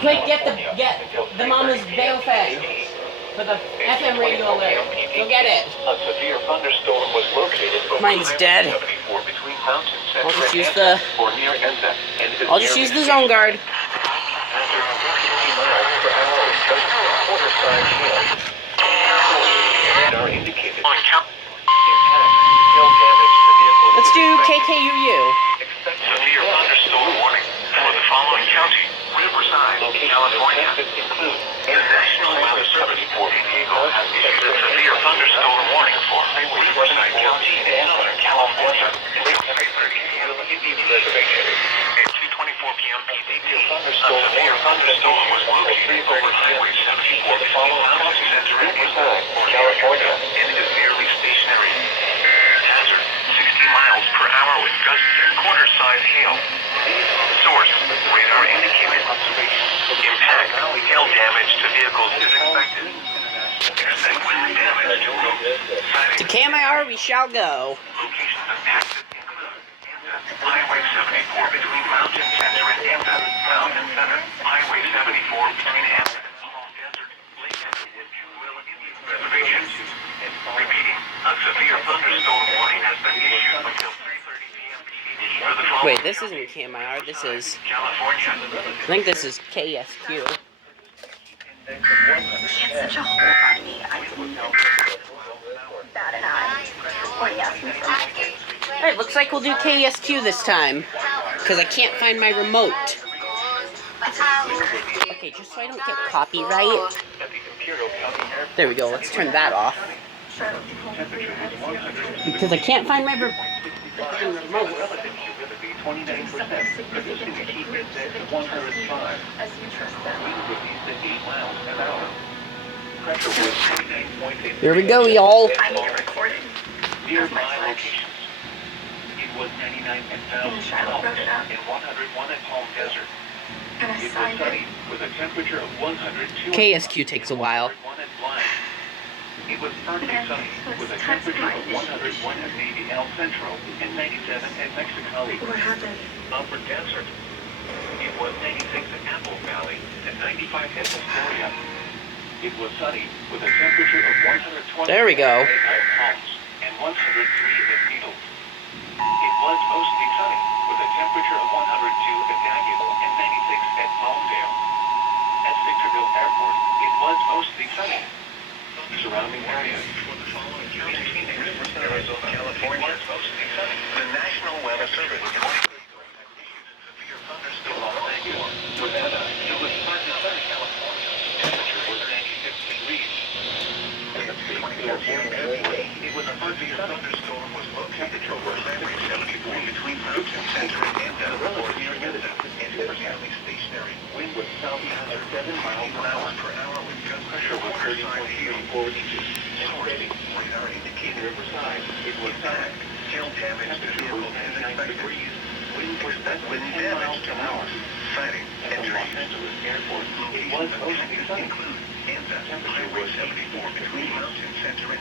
quick, get the mama's bail fan for the FM radio alert. Go get it. A severe thunderstorm was located over Mine's dead. 74 between mountains and I'll just use the zone guard. Let's do KKUU. Severe thunderstorm warning for the following county: Riverside, California. The National Weather Service in Eagle has issued a severe thunderstorm warning for Riverside County in Southern California. At 2:24 p.m. PDT, a severe thunderstorm was located over Highway 74 between Mountain Center and California and is nearly stationary. Hazard: 60 miles per hour with gusts and quarter-size hail. Source: radar indicated. Impact: hail damage to vehicles is expected. Expect wind damage to roads. To KMIR we shall go. Locations impacted include Highway 74 between Mountain Center and Tampa, Mountain Center, Highway 74 between Hampton and Palm Desert, Lake Edward, Will Indian Reservation. Repeating, a severe thunderstorm warning has been issued until 3:30 p.m. PDT for the following. Wait, this isn't KMIR, this is... California. I think this is KSQ. She had such a hold on me. I didn't know that and when he asked me for my Alright, looks like we'll do KSQ this time. Because I can't find my remote. Okay, just so I don't get copyright. There we go, let's turn that off. Because I can't find my remote. Here we go, y'all. I need a recording. Nearby locations. It was 99,000 Charlotte wrote it up. and 101 at Palm Desert. And I It was signed sunny it. with a temperature of 102. KSQ takes a while. It was partly sunny with a temperature of 101 at Navy El Centro and 97 at Mexicali. What happened? Upper Desert. It was 96 at Apple Valley and 95 at Astoria. It was sunny with a temperature of 120 There we go. at Oak Palms and 103 at Needles. It was mostly sunny with a temperature of 102 at Daggett and 96 at Palmdale. At Victorville Airport, it was mostly sunny. Surrounding areas. In Phoenix, Arizona, California, it was mostly sunny. The National Weather Service severe thunderstorm on Bangor, Nevada. It was partly sunny, California. Temperature was 96 degrees. In the Big Airport, it was a partly thunderstorm was located over Highway 74 between Mountain Center and Tampa, or near Medina, and it was nearly stationary. Wind was southeast at 7 miles per hour with gust pressure was 35 inches. Source: radar indicated Riverside. It was back. Hail damage to vehicles is expected. Wind damage to hour. Sighting and Los Angeles Airport. It was mostly sunny. Highway 74 between Mountain Center and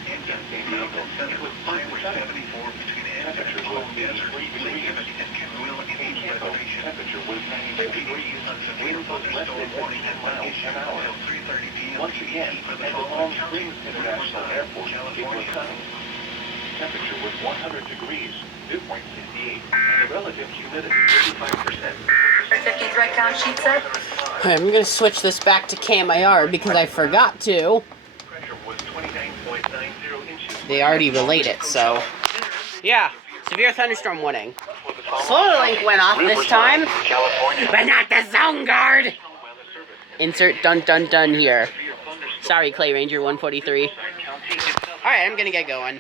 Mountain Center. Highway 74 between Temperature was 3 degrees and Will Indian Reservation. Temperature was 92 degrees. Severe thunderstorm warning has been issued until 3:30 p.m. Once again, at the Palm Springs International Airport, it was sunny. Temperature was 100 degrees, dew point 68, and the relative humidity 35%. 50 thread count sheet set. Alright, I'm gonna switch this back to KMIR because I forgot to. Pressure was 29.90 inches. They already relate it, so... Yeah, severe thunderstorm warning. Solar link went off this time, but not the zone guard! Insert dun dun dun here. Sorry, Clay Ranger 143. Alright, I'm gonna get going.